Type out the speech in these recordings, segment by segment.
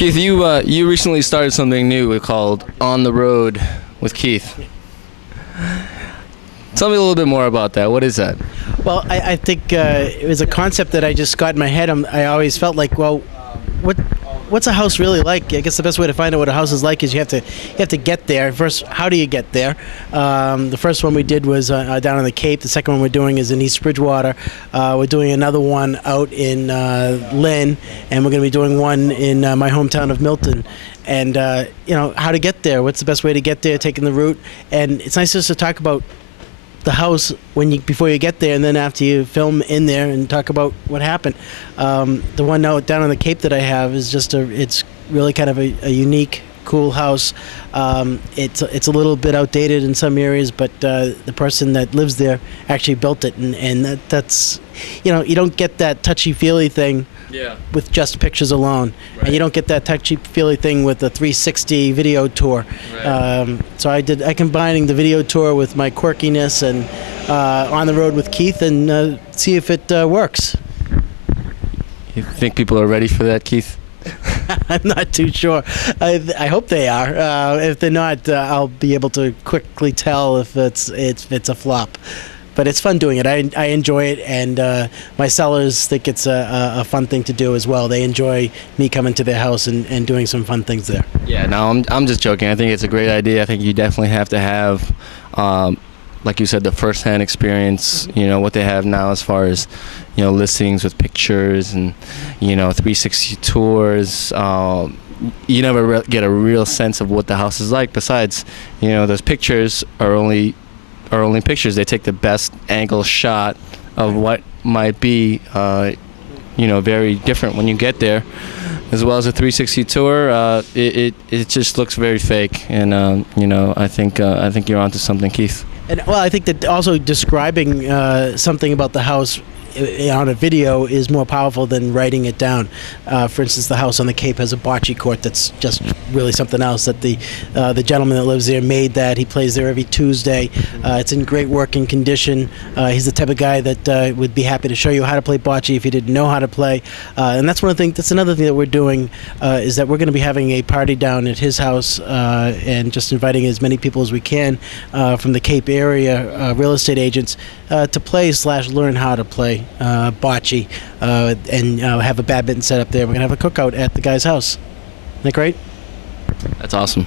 Keith, you recently started something new called On the Road with Keith. Tell me a little bit more about that. What is that? Well, I think it was a concept that I just got in my head. I always felt like, well, what's a house really like? I guess the best way to find out what a house is like is you have to get there. First, how do you get there? The first one we did was down on the Cape. The second one we're doing is in East Bridgewater. We're doing another one out in Lynn, and we're going to be doing one in my hometown of Milton. And how to get there. What's the best way to get there? Taking the route. And it's nice just to talk about the house before you get there, and then after you film in there and talk about what happened. The one down on the Cape that I have is it's really kind of a unique, cool house. It's a little bit outdated in some areas, but the person that lives there actually built it, and that's you don't get that touchy-feely thing. Yeah. With just pictures alone, right. And you don't get that touchy-feely thing with the 360 video tour. Right. So I combining the video tour with my quirkiness and On the Road with Keith, and see if it works. You think people are ready for that, Keith? I'm not too sure. I hope they are. If they're not, I'll be able to quickly tell if it's a flop. But it's fun doing it. I enjoy it, and my sellers think it's a fun thing to do as well. They enjoy me coming to their house and doing some fun things there. Yeah, no, I'm just joking. I think it's a great idea. I think you definitely have to have, like you said, the first-hand experience. What they have now as far as, listings with pictures and, 360 tours. You never get a real sense of what the house is like. Besides, those pictures are only pictures. They take the best angle shot of what might be, very different when you get there. As well as a 360 tour, it just looks very fake, and I think you're onto something, Keith. And I think that also describing something about the house on a video is more powerful than writing it down. For instance, the house on the Cape has a bocce court that's just really something else. That the gentleman that lives there made that. He plays there every Tuesday. It's in great working condition. He's the type of guy that would be happy to show you how to play bocce if you didn't know how to play. And that's one of the things. That's another thing that we're doing is that we're going to be having a party down at his house and just inviting as many people as we can from the Cape area, real estate agents, to play/learn how to play bocce and have a badminton set up there. We're going to have a cookout at the guy's house. Isn't that great? That's awesome.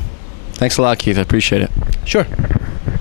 Thanks a lot, Keith. I appreciate it. Sure.